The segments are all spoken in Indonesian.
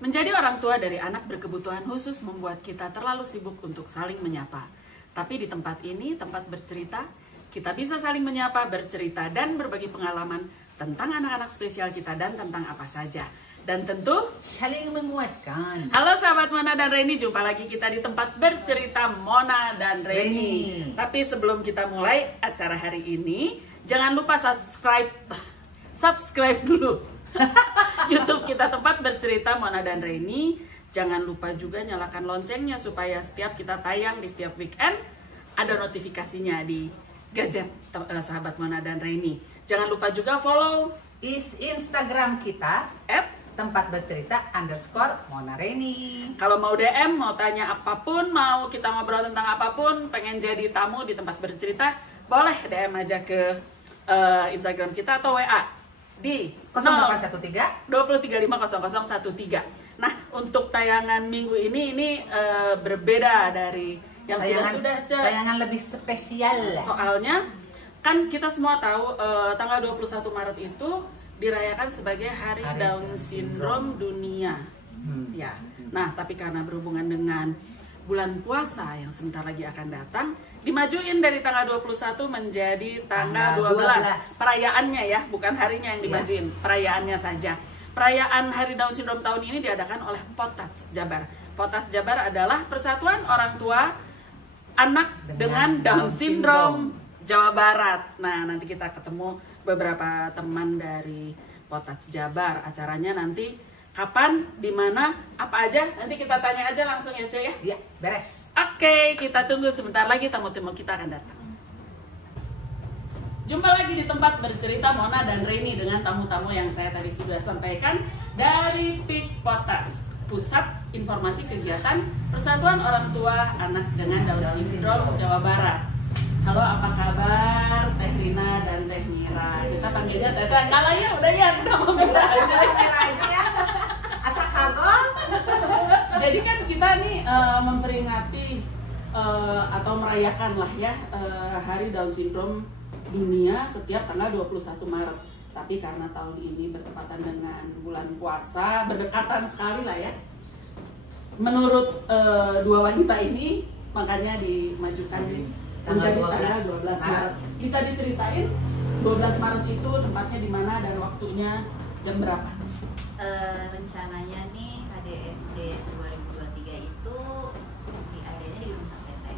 Menjadi orang tua dari anak berkebutuhan khusus membuat kita terlalu sibuk untuk saling menyapa. Tapi di tempat ini, tempat bercerita, kita bisa saling menyapa, bercerita, dan berbagi pengalaman tentang anak-anak spesial kita dan tentang apa saja. Dan tentu saling menguatkan. Halo sahabat Mona dan Reni, jumpa lagi kita di tempat bercerita Mona dan Reni. Tapi sebelum kita mulai acara hari ini, jangan lupa subscribe dulu YouTube kita tempat bercerita Mona dan Reni. Jangan lupa juga nyalakan loncengnya supaya setiap kita tayang di setiap weekend ada notifikasinya di gadget sahabat Mona dan Reni. Jangan lupa juga follow Instagram kita tempat bercerita _Mona Reni. Kalau mau DM, mau tanya apapun, mau kita ngobrol tentang apapun, pengen jadi tamu di tempat bercerita, boleh DM aja ke Instagram kita atau WA di 0813 2350013. Nah, untuk tayangan minggu ini berbeda dari yang sudah-sudah. Tayangan lebih spesial. Soalnya kan kita semua tahu tanggal 21 Maret itu dirayakan sebagai Hari Down Syndrome Dunia. Ya. Nah, tapi karena berhubungan dengan bulan puasa yang sebentar lagi akan datang, dimajuin dari tanggal 21 menjadi tanggal 12. Perayaannya ya, bukan harinya yang dimajuin, perayaannya saja. Perayaan Hari Down Syndrome tahun ini diadakan oleh Potats Jabar. Potats Jabar adalah persatuan orang tua anak dengan Down Syndrome Jawa Barat. Nah, nanti kita ketemu beberapa teman dari Potats Jabar. Acaranya nanti kapan, di mana, apa aja, nanti kita tanya aja langsung ya Cuy ya. Iya, beres. Oke, kita tunggu sebentar lagi tamu-tamu kita akan datang. Jumpa lagi di tempat bercerita Mona dan Reni dengan tamu-tamu yang saya tadi sudah sampaikan dari PIK Potats, Pusat Informasi Kegiatan Persatuan Orang Tua Anak dengan Down Syndrome Jawa Barat. Halo, apa kabar Teh Rina dan Teh Mira? Kita panggilnya Teh Teh. Kalanya udah ya, nama Mira aja. Asa kagol. Jadi kan kita nih memperingati atau merayakan lah ya Hari Down Syndrome Dunia setiap tanggal 21 Maret. Tapi karena tahun ini bertepatan dengan bulan puasa, berdekatan sekali lah ya. Menurut dua wanita ini, makanya dimajukan menjadi tanggal 12 Maret. Bisa diceritain 12 Maret itu tempatnya di mana dan waktunya jam berapa? Rencananya nih KDSD 2023 itu diadainnya di Gedung Sate.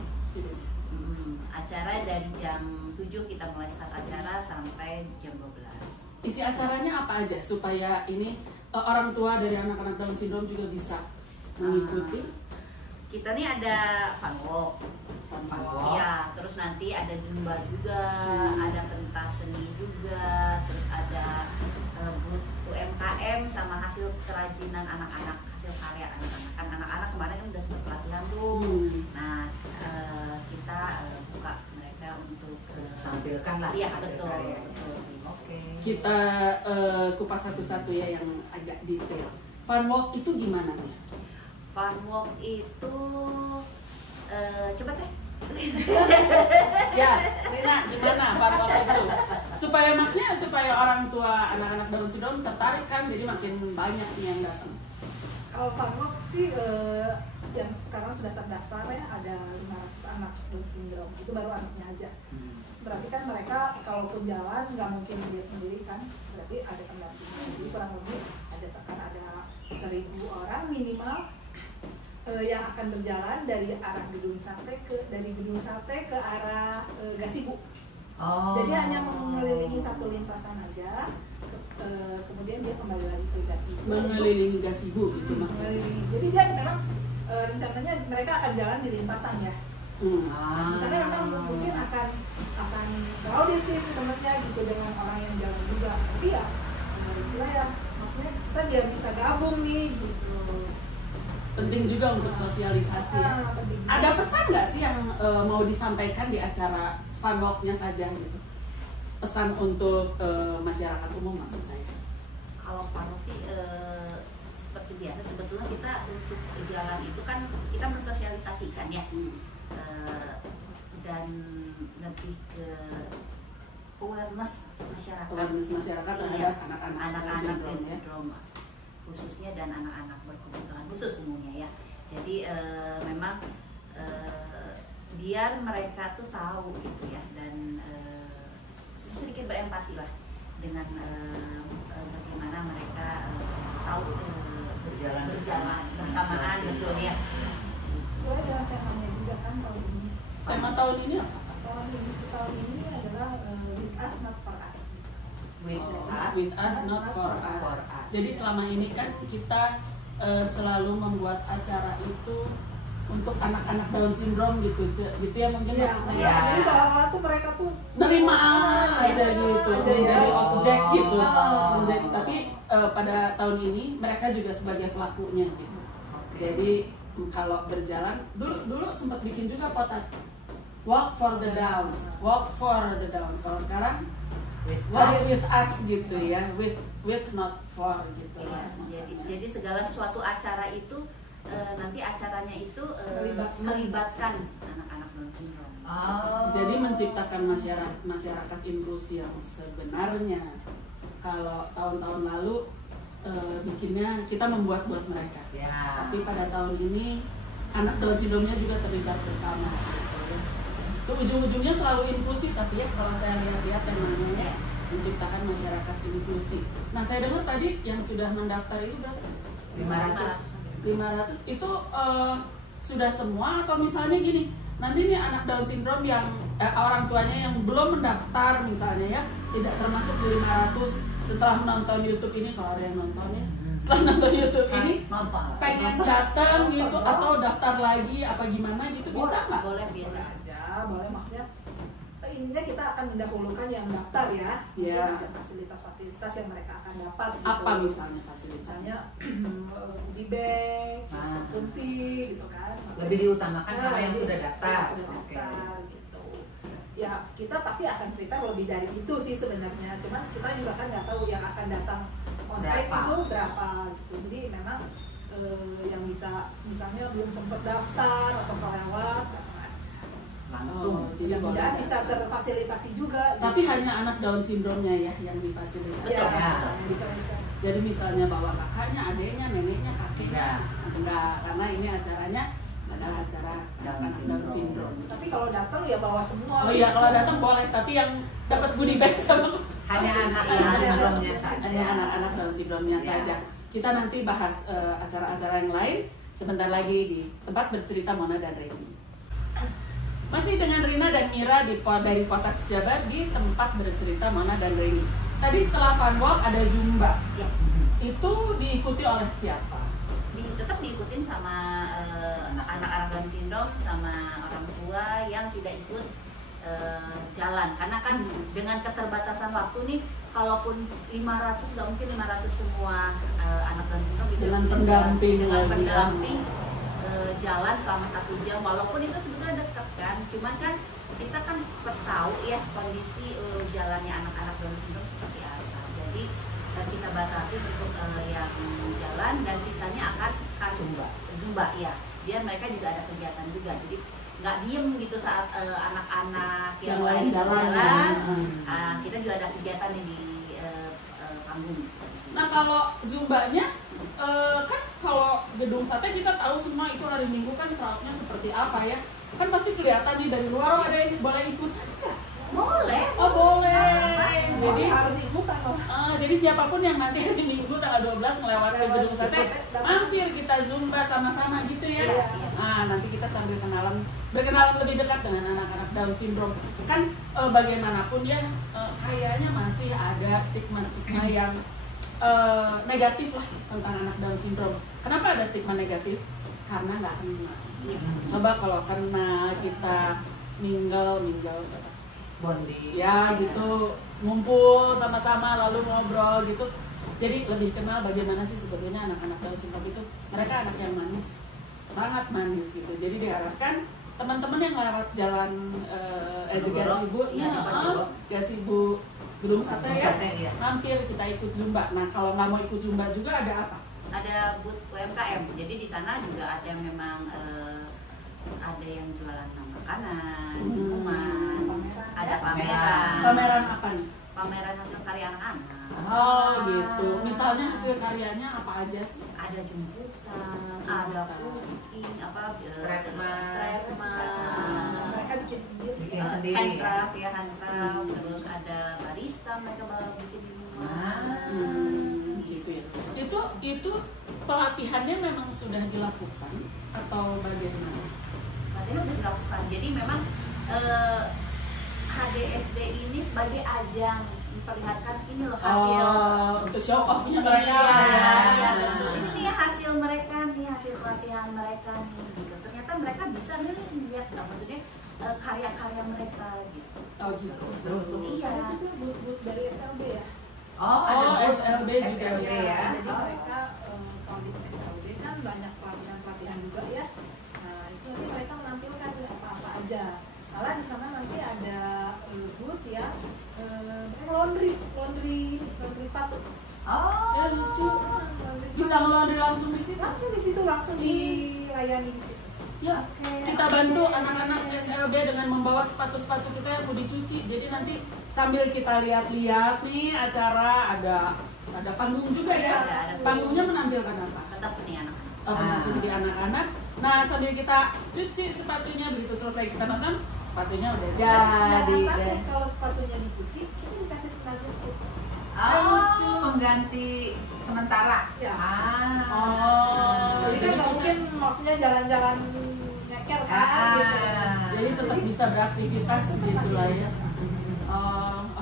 Acara dari jam 7 kita mulai start acara sampai jam 12. Isi acaranya apa aja supaya ini orang tua dari anak-anak Down Syndrome juga bisa mengikuti? Kita nih ada fun walk. Iya, terus nanti ada zumba juga, ada pentas seni juga, terus ada booth UMKM sama hasil kerajinan anak-anak, hasil karya anak-anak. Kan anak-anak kemarin kan udah sempat pelatihan tuh. Nah, kita buka mereka untuk tampilkan lah hasil karya. Oke. Kita kupas satu-satu ya yang agak detail. Fun walk itu gimana nih? Fun walk itu coba Teh. Ya, Rina, gimana fun walk itu? Supaya orang tua anak-anak Down Syndrome tertarik kan, jadi makin banyak nih yang datang. Kalau fun walk sih yang sekarang sudah terdaftar ya ada 500 anak Down Syndrome, itu baru anaknya aja. Berarti kan mereka kalaupun jalan nggak mungkin dia sendiri kan, berarti ada pendampingnya. Jadi kurang lebih ada 1.000 orang minimal yang akan berjalan dari arah Gedung Sate ke arah Gasibu. Jadi hanya mengelilingi satu lintasan aja, kemudian dia kembali lagi ke Gasibu. Mengelilingi Gasibu gitu maksudnya. Jadi dia memang rencananya mereka akan jalan di lintasan ya. Misalnya memang mungkin akan berauditif temennya gitu dengan orang yang jalan juga. Tapi ya wilayah maksudnya kita biar bisa gabung nih gitu. Penting juga untuk sosialisasi ya. Penting. Ada pesan nggak sih yang mau disampaikan di acara fun walk-nya saja gitu? Pesan untuk masyarakat umum maksud saya. Kalau Faruk sih seperti biasa, sebetulnya kita untuk jalan itu kan kita mensosialisasikan ya, dan lebih ke awareness masyarakat. Awareness masyarakat terhadap anak-anak Down ya. syndrome khususnya dan anak-anak berkebutuhan khusus umumnya ya. Jadi memang biar mereka tuh tahu gitu ya, dan sedikit berempati lah dengan bagaimana mereka tahu berjalan bersamaan betul ya. Sesuai dengan temanya juga kan tahun ini. Tema tahun ini apa? Tahun ini adalah with us not for us. With us not for us. Jadi selama ini kan kita selalu membuat acara itu untuk anak-anak Down syndrome gitu ya mungkin Iya, maksudnya. jadi seolah-olah tuh mereka tuh Nerima aja gitu, menjadi objek gitu. Menjadi, Tapi pada tahun ini mereka juga sebagai pelakunya gitu. Jadi kalau berjalan dulu sempat bikin juga kotak walk for the downs, walk for the downs. Kalau sekarang walk with us gitu ya, with not for gitu lah. Jadi segala suatu acara itu nanti acaranya itu melibatkan anak-anak Down syndrome. Jadi menciptakan masyarakat inklusi yang sebenarnya. Kalau tahun-tahun lalu bikinnya kita membuat buat mereka. Tapi pada tahun ini anak Down syndrome-nya juga terlibat bersama. Itu ujung-ujungnya selalu inklusi, tapi ya kalau saya lihat-lihat yang namanya menciptakan masyarakat inklusi. Nah saya dengar tadi yang sudah mendaftar itu berapa? 500 itu sudah semua atau misalnya gini, nanti nih anak Down syndrome yang orang tuanya yang belum mendaftar misalnya ya, tidak termasuk di 500 setelah menonton YouTube ini, kalau ada yang nonton ya, setelah nonton YouTube ini pengen datang gitu atau daftar lagi apa gimana gitu bisa nggak? Boleh biasa aja, boleh maksudnya intinya kita akan mendahulukan yang daftar ya. Iya. Mungkin ada fasilitas-fasilitas yang mereka akan dapat. Gitu. Apa misalnya fasilitasnya? Misalnya di bank, konsumsi gitu kan. Lebih diutamakan sama yang sudah daftar. Yang sudah daftar gitu. Ya kita pasti akan prepare lebih dari itu sih sebenarnya. Cuman kita juga kan nggak tahu yang akan datang onsite itu berapa gitu. Jadi memang yang bisa misalnya belum sempat daftar atau kelewat Langsung. Jadi mudah-mudahan bisa terfasilitasi juga. Tapi gitu. hanya anak Down syndrome-nya ya yang difasilitasi. Betul. Bisa. Jadi misalnya bawa kakaknya, adiknya, neneknya, kakeknya, enggak, karena ini acaranya adalah acara Down syndrome. Tapi kalau datang ya bawa semua. Oh iya, kalau datang boleh, tapi yang dapat goodie bag sama Hanya anak-anak syndrome-nya saja. hanya anak-anak Down syndrome-nya saja. Kita nanti bahas acara-acara yang lain sebentar lagi di tempat bercerita Mona dan Reni. Masih dengan Rina dan Mira dari Kotak Jabar di tempat bercerita Mona dan Reni. Tadi setelah fun walk ada Zumba. ya. Itu diikuti oleh siapa? Tetap diikutin sama anak-anak Down syndrome sama orang tua yang tidak ikut jalan, karena kan dengan keterbatasan waktu nih, kalaupun 500 nggak mungkin 500 semua anak Down syndrome Dengan pendamping dengan lagi. pendamping jalan selama 1 jam, walaupun itu sebetulnya dekat kan, cuman kan kita kan seperti tahu ya kondisi jalannya anak-anak Down syndrome seperti apa. Jadi kita batasi untuk yang jalan dan sisanya akan Zumba ya, biar mereka juga ada kegiatan juga. Jadi nggak diem gitu saat anak-anak yang lain jalan. Kita juga ada kegiatan di panggung misalnya. Nah kalau Zumbanya kan kalau gedung sate kita tahu semua itu hari Minggu kan crowdnya seperti apa ya, kan pasti kelihatan nih dari luar. Oh ada yang boleh ikutan nggak? Boleh. Oh boleh. Jadi harus ikutan loh. jadi siapapun yang nanti hari Minggu tanggal 12 melewati gedung sate, mampir kita Zumba sama-sama gitu ya. Nanti kita sambil berkenalan lebih dekat dengan anak-anak Down syndrome. Kan bagaimanapun ya kayaknya masih ada stigma-stigma yang negatif lah tentang anak Down syndrome. Kenapa ada stigma negatif? Karena nggak kenal. Coba kalau karena kita mingle Bonding. ya gitu, ngumpul sama-sama lalu ngobrol gitu, Jadi lebih kenal bagaimana sih sebetulnya anak-anak Down syndrome itu. Mereka anak yang manis, sangat manis gitu. Jadi diharapkan teman-teman yang lewat jalan Gasibu, Gasibu Gedung Sate ya, hampir kita ikut Zumba. Nah kalau nggak mau ikut Zumba juga ada apa? Ada booth UMKM, jadi di sana juga ada memang ada yang jualan makanan, minuman, ada pameran. Pameran apa nih? Pameran hasil karya anak-anak. Oh gitu. Misalnya hasil karyanya apa aja sih? Ada jemputan, ada cooking, Mereka bikin sendiri. handcraft ya, handcraft. Terus ada barista, mereka bikin minuman. Gitu ya. Itu pelatihannya memang sudah dilakukan atau bagaimana? Padahal udah dilakukan. Jadi memang HDSD ini sebagai ajang memperlihatkan ini loh hasil untuk show off-nya mereka. Iya betul. Ini nih hasil mereka nih, hasil pelatihan mereka nih gitu. Ternyata mereka bisa nih lihat maksudnya karya-karya mereka gitu. Oh gitu. Iya. Itu but dari SLB ya. SLB juga ya. Jadi mereka kalau di SLB kan banyak pelatihan juga ya. Nah itu nanti mereka menampilkan apa-apa aja. Malah di sana nanti ada booth ya, laundry sepatu. Lucu. Bisa ngelondri langsung di situ? Langsung dilayani di situ. Ya, kita bantu anak-anak SLB dengan membawa sepatu-sepatu kita yang mau dicuci. Jadi nanti sambil kita lihat-lihat nih acara ada panggung juga ya. Ada. Panggungnya menampilkan apa? Pentas seni anak-anak. Pentas seni anak-anak. Nah sambil kita cuci sepatunya, begitu selesai kita nonton, sepatunya udah jadi deh. Kalau sepatunya dicuci, kita dikasih senar jepit. Lucu, mengganti sementara. Ya. Oh, Jadi kan nggak mungkin maksudnya jalan-jalan nyeker kan gitu. Jadi tetap bisa beraktivitas gitu lah ya.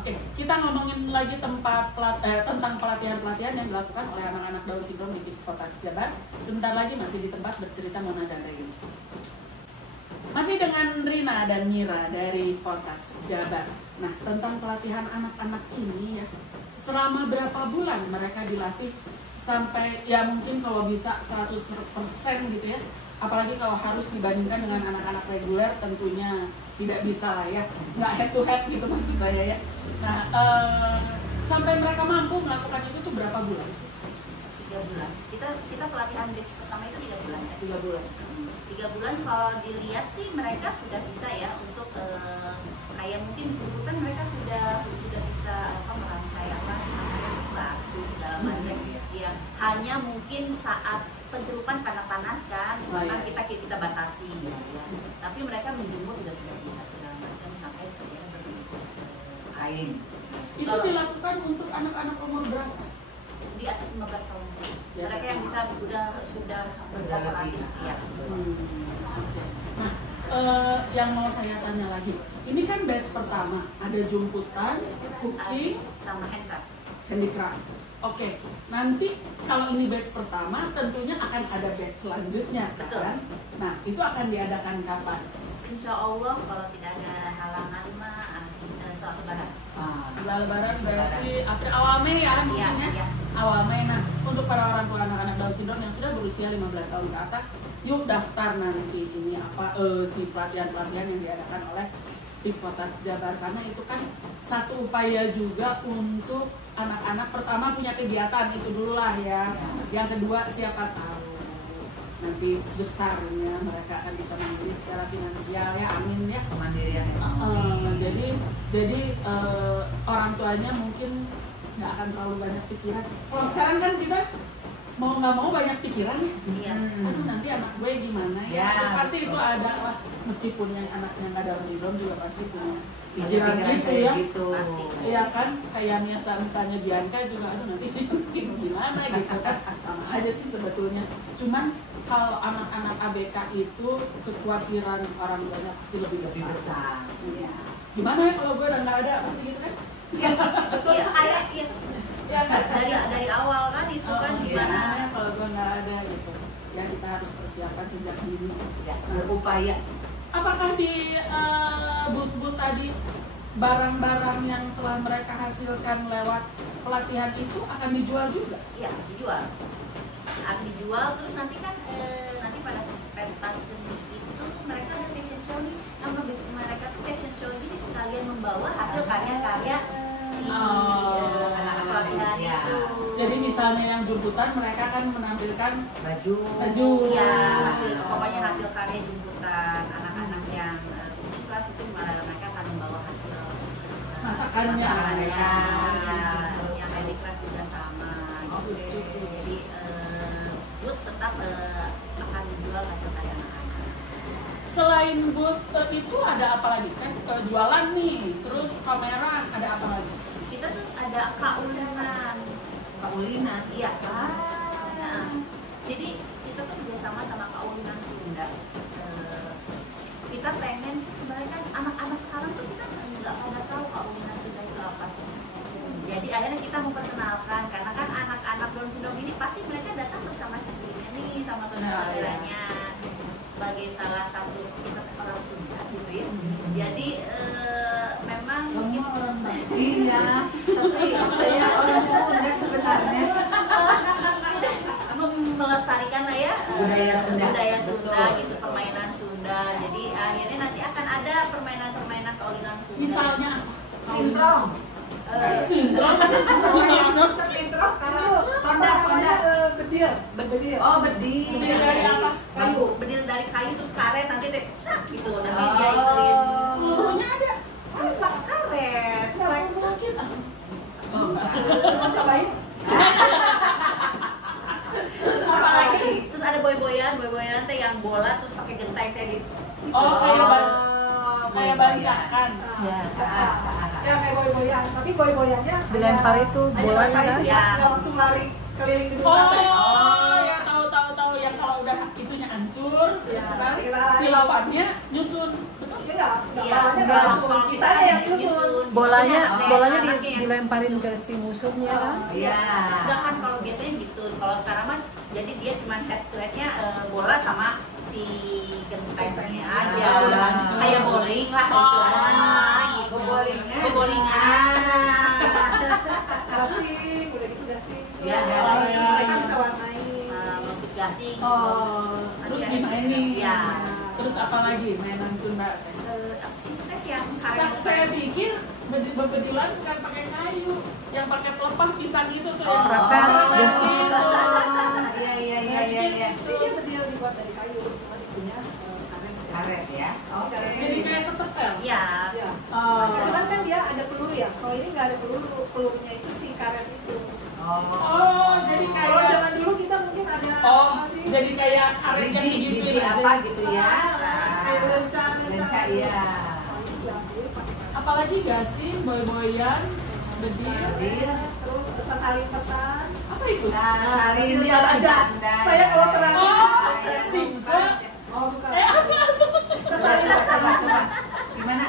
Oke, kita ngomongin lagi tentang pelatihan-pelatihan yang dilakukan oleh anak-anak Down syndrome di Kota Jabar. Sebentar lagi masih di tempat bercerita Mona Dada ini. Masih dengan Rina dan Mira dari Potats Jabar. Nah, tentang pelatihan anak-anak ini ya, selama berapa bulan mereka dilatih sampai ya mungkin kalau bisa 100% gitu ya. Apalagi kalau harus dibandingkan dengan anak-anak reguler tentunya tidak bisa lah ya, nggak head to head gitu maksud saya ya. Nah, sampai mereka mampu melakukan itu tuh berapa bulan sih? 3 bulan. Kita pelatihan batch pertama itu 3 bulan ya. 3 bulan. 3 bulan kalau dilihat sih mereka sudah bisa ya untuk kayak mungkin dulu kan mereka sudah bisa merangkai batu segala macam ya. Hanya mungkin saat pencelupan karena panas kan, maka kita batasi gitu ya. Tapi mereka menjemur sudah bisa segala macam sampai kain. Itu dilakukan untuk anak-anak umur berapa? Di atas 15 tahun. Mereka yang bisa sudah berkooperatif ya. Nah, yang mau saya tanya lagi, ini kan batch pertama, ada jemputan, cooking, sama handicraft. Oke, nanti kalau ini batch pertama, tentunya akan ada batch selanjutnya, kan? Nah, itu akan diadakan kapan? Insya Allah kalau tidak ada halangan setelah Lebaran. Setelah Lebaran berarti April, awal Mei ya mungkin ya. Awal Mei. Nah, untuk para orang tua anak-anak Down syndrome yang sudah berusia 15 tahun ke atas, yuk daftar nanti ini si pelatihan-pelatihan yang diadakan oleh Potats Jabar, karena itu kan satu upaya juga untuk anak-anak pertama punya kegiatan itu dulu lah ya. Yang kedua siapa tahu nanti besarnya mereka akan bisa mandiri secara finansial ya, amin ya. Kemandirian jadi orang tuanya mungkin nggak akan terlalu banyak pikiran. Kalau sekarang kan kita mau nggak mau banyak pikiran ya. Aduh nanti anak gue gimana ya. Pasti itu ada lah, meskipun yang anaknya nggak Down syndrome juga pasti punya pikiran gitu ya. Iya kan, kayak misalnya Bianca juga, aduh nanti gimana gitu kan, sama aja sih sebetulnya. Cuman kalau anak-anak ABK itu kekhawatiran orang tuanya pasti lebih besar. Ya. Gimana ya kalau gue udah nggak ada, pasti gitu kan? Iya, betul sekali. Ya kan? Dari awal kan itu kan gimana ya kalau gue nggak ada gitu. Ya kita harus persiapan sejak dini. Ya, berupaya. Apakah di booth-booth tadi barang-barang yang telah mereka hasilkan lewat pelatihan itu akan dijual juga? Iya, dijual. Akan dijual, terus nanti kan nanti pada pentas seni itu mereka ada fashion show nih. Nah, mereka tuh fashion show ini sekalian membawa hasil karya-karya si anak-anak pelatihan itu. Jadi misalnya yang jemputan mereka akan menampilkan baju. Ya, pokoknya hasil karya jemputan anak-anak yang tujuh kelas itu mereka akan membawa hasil masakannya. Ya, yang adik kelas juga sama. Gitu. Jadi booth tetap akan dijual hasil karya anak-anak. Selain booth itu ada apa lagi kan? Jualan nih, terus pameran, ada apa lagi? Kita tuh ada kaulinan. Kaulinan. Iya. Nah, jadi kita tuh kerjasama sama kaulinan Sunda. Kita pengen sih sebenarnya kan anak-anak sekarang tuh kita nggak pada tahu kaulinan Sunda itu apa sih. Jadi akhirnya kita memperkenalkan karena kan anak-anak Down syndrome ini pasti mereka datang bersama sendirinya nih sama saudara-saudaranya sebagai salah satu kita orang Sunda gitu ya. Jadi memang Iya, tapi saya orang Sunda sebenarnya. melestarikan lah ya Budaya Sunda gitu, permainan Sunda. Jadi akhirnya nanti akan ada permainan-permainan kaulinan Sunda. Misalnya Sintrong. Sonda. Bedil. Oh, bedil. Bedil dari apa? Kayu, bedil dari kayu terus karet nanti deh gitu. Nanti dia ituin. gurunya ada. Pakai karet. Karet sakit. Mau cobain? Terus ada boy-boyan teh yang bola terus pakai genteng teh di. Oh, kayak bancakan. Ya, Ya kayak boy-boyan, tapi boy-boyannya Dilempar itu bolanya kan? Ya, nggak langsung lari keliling gedung Oh, sate. ya tahu yang kalau udah itunya hancur, Ya, terus kira si lawannya nyusun, betul? Enggak, Iya, enggak langsung. Kita yang nyusun. Bolanya Anaknya dilemparin ke si musuhnya kan? Iya. enggak kan kalau biasanya gitu. Kalau sekarang mah jadi dia cuma head to headnya bola sama si gentengnya aja. Ah, udah hancur. Kayak bowling lah istilahnya gitu. Bowlingan. Gasing, udah gitu gasing. Ya, gasing. Mereka bisa warnai. Melukis gasing. Terus dimainin. Iya. Terus apa lagi mainan Sunda? Apa sih teh yang karet? Saya pikir bedilan bukan pakai kayu, yang pakai pelepah pisang itu tuh. Oh, Prakan. Iya. Ini bedil dibuat dari kayu, cuma itunya karet. Karet ya. Oke. Jadi kayak kepetel. Iya. Ya. Oh. Cuman kan dia ada peluru ya. Kalau ini nggak ada peluru, pelurunya itu si karet itu. Oh, jadi Kalau kayak zaman dulu kita mungkin ada oh, apa sih? jadi kayak karet yang Biji digituin aja. apa gitu ya? Kayak lenca. Lenca iya. Oh, ini diambil pakai karet. Apalagi gasing, boy-boyan, bedil. Bedil. Terus sasalin ketan. Apa itu? Nah, salin Lihat aja. Saya kalau terang. Oh, simsa. Oh, bukan. Apa tuh? Sasalin ketan. Coba. Gimana?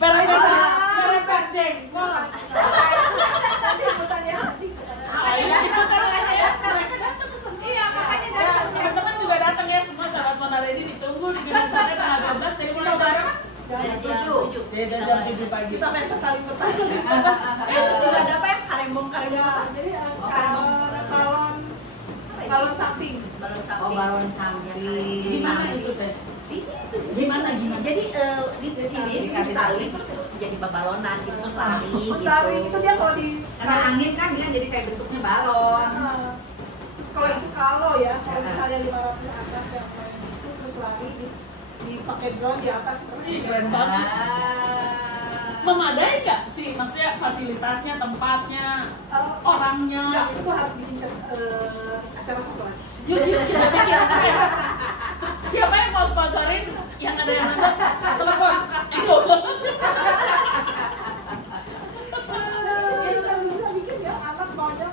Perempat jengkol. Nanti ikutan ya, nanti ikutan. Ayo ikutan aja ya. Mereka datang ke sana. Iya, makanya Ya, teman-teman juga datang ya semua sahabat Mona Ready ditunggu di gedung sate tanggal 12 dari mulai jam Dari jam 7. Dari jam 7 pagi. Kita main sasalin ketan. Terus juga ada apa ya? Karembong. Ya, jadi balon samping. Balon Oh, samping. balon samping. Di mana itu teh? Di situ. Gimana? Jadi di sini Dikasih tali samping. terus jadi balonan gitu terus lari gitu. Lari itu dia kalau di Karena angin kan dia jadi kayak bentuknya balon. kalau itu kalau ya, kalau misalnya 500 ke atas yang main itu terus lari dipakai drone di atas. Ih, keren banget. Memadai nggak sih? Maksudnya fasilitasnya, tempatnya, orangnya? Enggak, itu harus bikin acara satu lagi. Yuk, kita bikin. Siapa yang mau sponsorin? Yang ada yang nonton? Telepon. Itu. Jadi kita bisa bikin ya, anak banyak.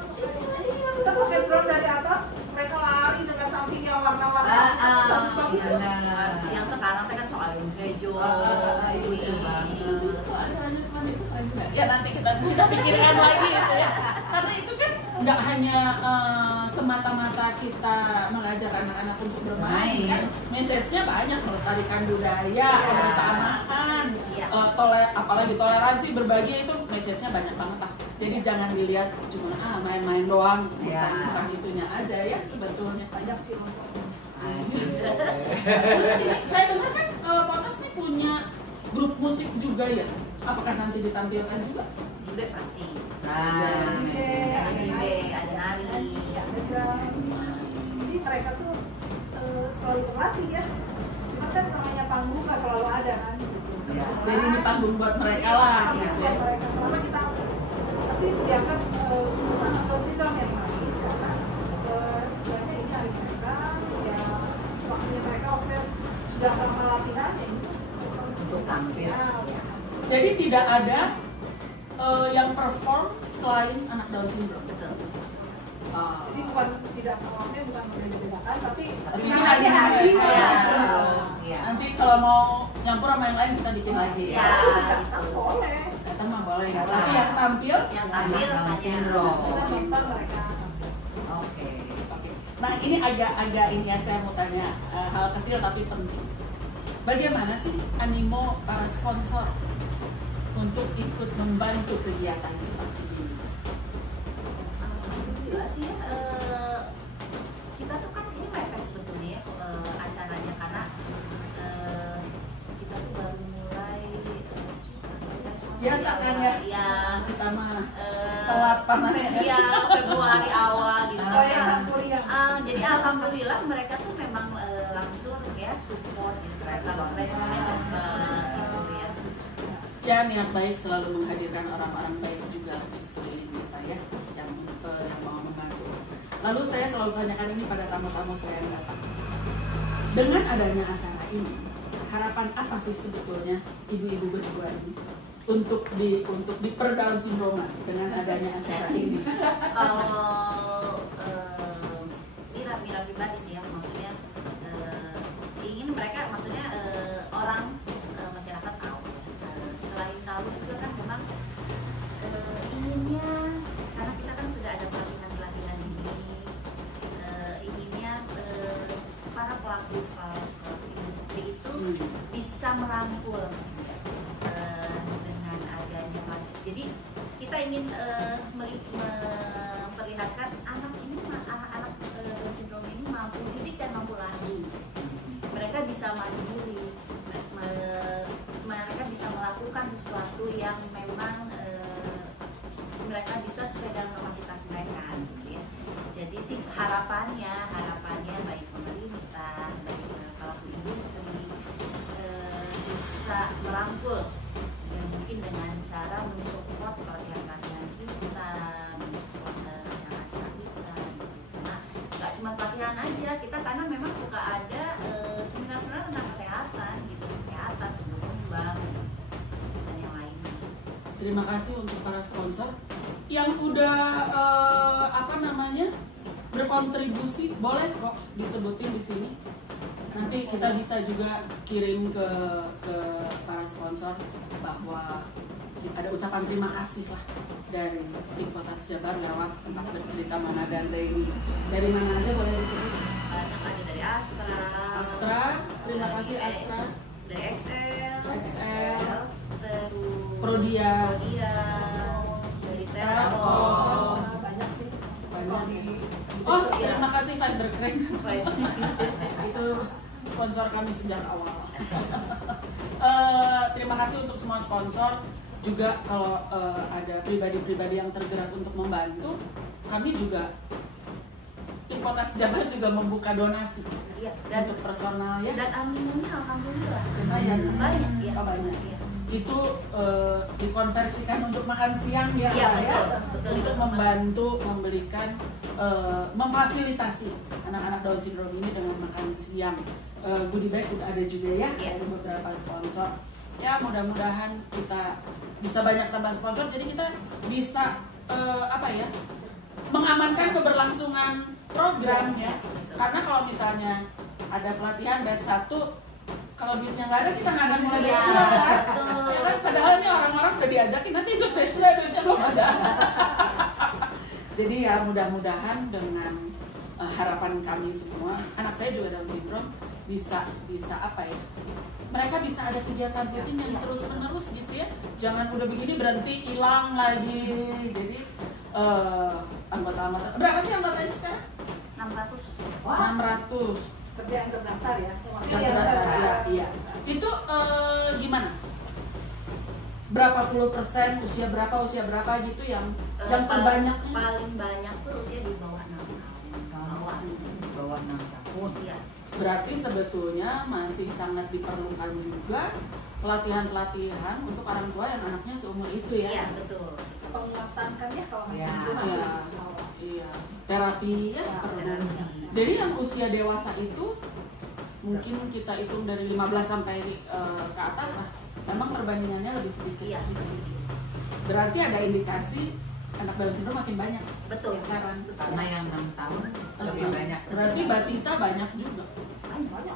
Kita pakai drone dari atas, mereka lari dengan samping yang warna-warna. Bagus-bagus ya. Benar. Yang sekarang kan soal hijau, Itu bagus. Acaranya cuma itu lagi nggak? Ya nanti kita pikirkan lagi gitu ya. Karena itu kan nggak hanya semata-mata kita mengajak anak-anak untuk bermain, kan message-nya banyak, melestarikan budaya, kebersamaan, Iya. apalagi toleransi, berbagi itu message-nya banyak banget lah. Jadi jangan dilihat cuma main-main doang, Ya. bukan itunya aja ya sebetulnya. banyak filosofi. Terus ini, saya dengar kan Potas nih punya grup musik juga ya. Apakah nanti ditampilkan juga? Jibe pasti. Nah, Ada jibe, ada nari. Ada drum. Jadi mereka tuh selalu berlatih ya. Cuma kan namanya panggung nggak selalu ada kan. Ya. Jadi ini panggung buat mereka lah gitu ya. Buat mereka, karena kita pasti sediakan khusus anak Down syndrome yang main karena istilahnya ini hari mereka ya waktunya mereka sudah lama latihan ya ini Untuk tampil. ya. Jadi tidak ada yang perform selain anak Down syndrome. Betul. Jadi bukan tidak awalnya bukan membeda-bedakan tapi Tapi hari-hari hari-hari. Ya. Iya. Nanti kalau mau nyampur sama yang lain kita bikin lagi. Ya, datang gitu. boleh Kita mah boleh. Boleh. Tapi yang tampil. Yang tampil Anak Down hanya syndrome. kita nonton mereka. Oke. Oke. Nah ini agak ini ya, saya mau tanya hal kecil tapi penting. Bagaimana sih animo para sponsor untuk ikut membantu kegiatan seperti ini? Alhamdulillah sih ya, kita tuh kan ini mepet sebetulnya ya acaranya karena kita tuh baru mulai Biasa kan ya? ya Kita mah telat panasnya. Iya, Februari awal gitu Oh ya, kan. Sampurya. Jadi alhamdulillah mereka tuh memang langsung ya support gitu, responnya cepat gitu ya. Ya niat baik selalu menghadirkan orang-orang baik juga di sekeliling kita ya yang mau membantu. Lalu saya selalu tanyakan ini pada tamu-tamu saya yang datang. Dengan adanya acara ini, harapan apa sih sebetulnya ibu-ibu berdua ini untuk di Down Syndrome dengan adanya acara ini? Kalau Mira pribadi sih ya, maksudnya ingin mereka maksudnya orang masyarakat tahu ya. Selain tahu juga kan memang inginnya karena kita kan sudah ada pelatihan ini inginnya para pelaku industri itu bisa merangkul ya, dengan adanya jadi kita ingin memperlihatkan anak ini anak Down syndrome ini mampu didik dan mampu lari, mereka bisa mandiri, mereka bisa melakukan sesuatu yang memang mereka bisa sesuai dengan kapasitas mereka gitu ya. Jadi sih harapannya baik pemerintah, baik pelaku industri bisa merangkul ya, mungkin dengan cara mensupport pelatihan-pelatihan kita, mensupport acara-acara kita gitu. Nah, nggak cuma pelatihan aja, kita karena memang suka ada seminar-seminar tentang kesehatan gitu, kesehatan untuk kembang dan yang lainnya. Terima kasih untuk para sponsor yang udah berkontribusi, boleh kok disebutin di sini. Nanti kita bisa juga kirim ke para sponsor bahwa ada ucapan terima kasih lah dari Tim Potats Jabar lewat tempat bercerita Manadante ini. Dari mana aja boleh disebut? Banyak ada dari Astra, terima kasih Astra. Dari XL, terus Prodia, dari Telkom. Telkom. Banyak sih. banyak. Oh, terima kasih Fiber Crane. Itu sponsor kami sejak awal. Terima kasih untuk semua sponsor. Juga kalau ada pribadi-pribadi yang tergerak untuk membantu, kami juga Tim Potats Jabar juga membuka donasi Iya, dan untuk personal ya. dan animonya alhamdulillah Banyak ya. Oh, banyak. Iya. Itu dikonversikan untuk makan siang ya, Iya, Pak, ya? betul. Untuk membantu memberikan memfasilitasi anak-anak Down syndrome ini dengan makan siang. Goodie bag udah ada juga ya Iya. dari beberapa sponsor. Ya mudah-mudahan kita bisa banyak tambah sponsor, jadi kita bisa mengamankan keberlangsungan program ya. Karena kalau misalnya ada pelatihan batch 1, kalau duitnya nggak ada, kita nggak ada mulai batch 2 kan? betul. Ya kan? Padahal ini orang-orang udah diajakin nanti ikut batch 2, duitnya belum ada. Jadi ya mudah-mudahan dengan harapan kami semua, anak saya juga Down syndrome, bisa mereka bisa ada kegiatan rutin yang terus menerus gitu ya. Jangan udah begini berhenti hilang lagi. Jadi anggota berapa sih anggotanya sekarang? 600. 600. Kerja yang terdaftar ya. Yang terdaftar, iya. Itu gimana? Berapa puluh persen, usia berapa gitu yang terbanyak? Paling banyak tuh usia di bawah 6 tahun. Bawah 6 tahun. Iya. Berarti sebetulnya masih sangat diperlukan juga pelatihan-pelatihan untuk orang tua yang anaknya seumur itu ya. Iya, betul. Penguatan kan ya kalau masih Ya. masih Iya. Iya. Terapi ya perlu. Jadi yang usia dewasa itu mungkin kita hitung dari 15 sampai ke atas lah. Memang perbandingannya lebih sedikit. Iya, lebih sedikit. Berarti ada indikasi anak Down syndrome makin banyak. Betul. Sekarang. Karena yang 6 tahun lebih banyak. Berarti batita banyak juga.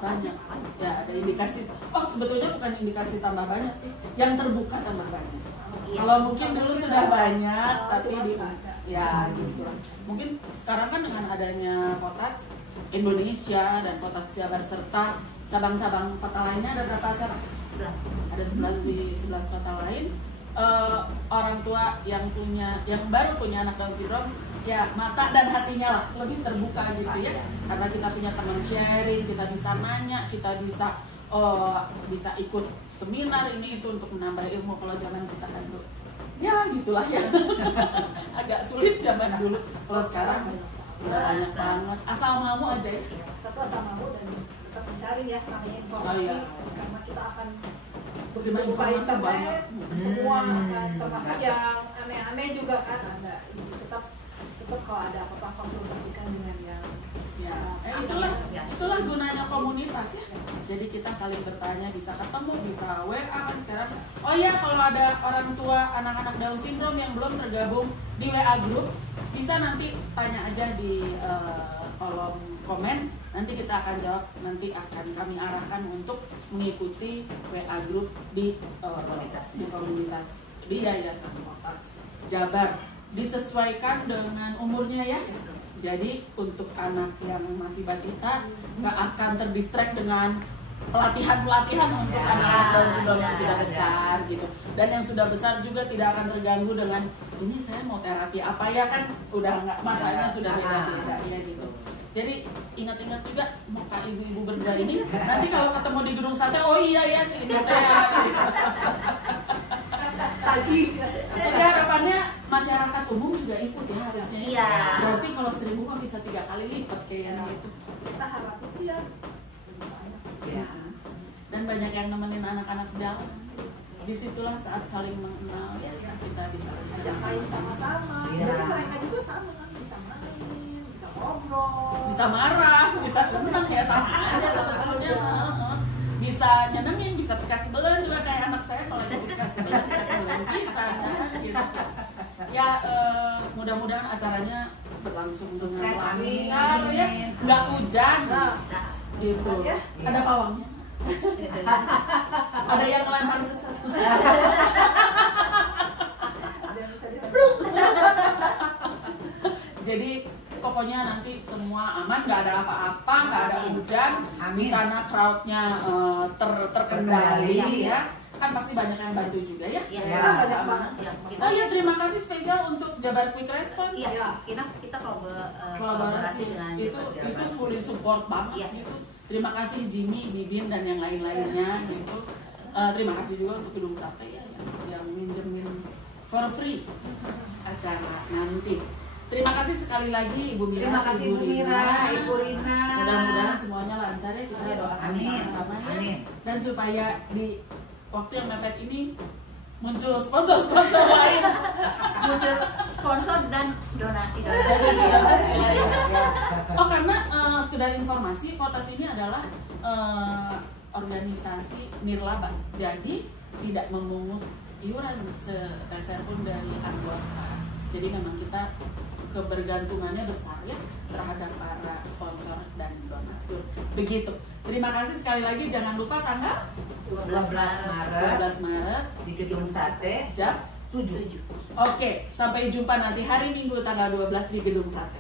Banyak. Ya ada indikasi. Oh sebetulnya bukan indikasi tambah banyak sih. Yang terbuka tambah banyak. Iya. Kalau mungkin dulu sudah banyak, tapi cuma di nggak ada. ya gitu. Mungkin sekarang kan dengan adanya Kotats Indonesia dan Kotats Jabar serta cabang-cabang kota lainnya ada berapa cabang? 11. Ada 11 di 11 kota lain. Orang tua yang baru punya anak Down syndrome ya mata dan hatinya lah lebih terbuka gitu ya, karena kita punya teman sharing, kita bisa nanya, kita bisa ikut seminar ini itu untuk menambah ilmu. Kalau zaman kita kan dulu ya gitulah ya agak sulit zaman dulu. Kalau sekarang udah banyak banget, asal mau aja ya. Satu asal mau dan tetap mencari ya namanya informasi. Oh, iya. Karena kita akan Terima begitu buka informasi internet, banyak. semua kan, termasuk yang aneh-aneh juga kan ada. Tetap kalau ada apa-apa konsultasikan dengan yang Ya, Ya. itulah gunanya komunitas ya. Jadi kita saling bertanya, bisa ketemu, bisa WA kan sekarang. Oh iya, kalau ada orang tua anak-anak Down syndrome yang belum tergabung di WA group, bisa nanti tanya aja di kolom komen. Nanti kita akan jawab, nanti akan kami arahkan untuk mengikuti WA group di komunitas di Yayasan Kotats Jabar. Disesuaikan dengan umurnya ya. Jadi untuk anak yang masih batita nggak akan terdistract dengan pelatihan-pelatihan untuk anak-anak Down syndrome yang sudah besar gitu. Dan yang sudah besar juga tidak akan terganggu dengan ini saya mau terapi apa ya, kan udah nggak, masanya sudah beda-beda ya gitu. Jadi ingat-ingat juga muka ibu-ibu berdua ini nanti kalau ketemu di Gedung Sate, oh iya ya si ibu teh gitu. tadi Tapi harapannya masyarakat umum juga ikut ya harusnya. Iya. Berarti kalau 1000 kan bisa 3 kali lipat kayaknya gitu. kita harapin sih ya lebih banyak. Ya. Dan banyak yang nemenin anak-anak jalan. Disitulah saat saling mengenal ya, kita bisa Ajak main sama-sama. Iya. Jadi mereka juga sama kan, bisa main, bisa ngobrol, bisa marah, bisa senang ya sama aja sebetulnya. Bisa nyenengin, bisa dikasih belen juga kayak anak saya kalau lagi dikasih belen bisa kan, gitu. Ya mudah-mudahan acaranya berlangsung dengan Sukses, amin. lancar ya, nggak hujan Nah, gitu. Ya. Ada pawangnya, ada yang ngelempar sesuatu. ada yang bisa Jadi pokoknya nanti semua aman, nggak ada apa-apa, nggak ada hujan. Amin. Di sana crowdnya terkendali Terkendali. ya. Kan pasti banyak yang bantu juga ya. Iya. Ya. banyak banget. Ya, kita Oh iya, terima kasih spesial untuk Jabar Quick Response. Iya, kita kolaborasi Kolaborasi dengan itu fully support banget Iya. gitu. Terima kasih Jimmy, Bibin dan yang lain-lainnya gitu. Terima kasih juga untuk Gedung Sate ya yang minjemin for free acara nanti. Terima kasih sekali lagi Ibu Mira. Terima kasih Ibu Mira, Ibu Rina. Mudah-mudahan semuanya lancar ya, kita doakan Amin. sama-sama ya. Amin. Dan supaya di waktu yang mepet ini muncul sponsor-sponsor lain. muncul sponsor dan donasi. Oh karena sekedar informasi, Kotats ini adalah organisasi nirlaba, jadi tidak memungut iuran sepeser pun dari anggota. Jadi memang kita kebergantungannya besar ya terhadap para sponsor dan donatur. Begitu. Terima kasih sekali lagi. Jangan lupa tanggal 12 Maret 12 Maret di Gedung Sate jam 7. Oke, sampai jumpa nanti hari Minggu tanggal 12 di Gedung Sate.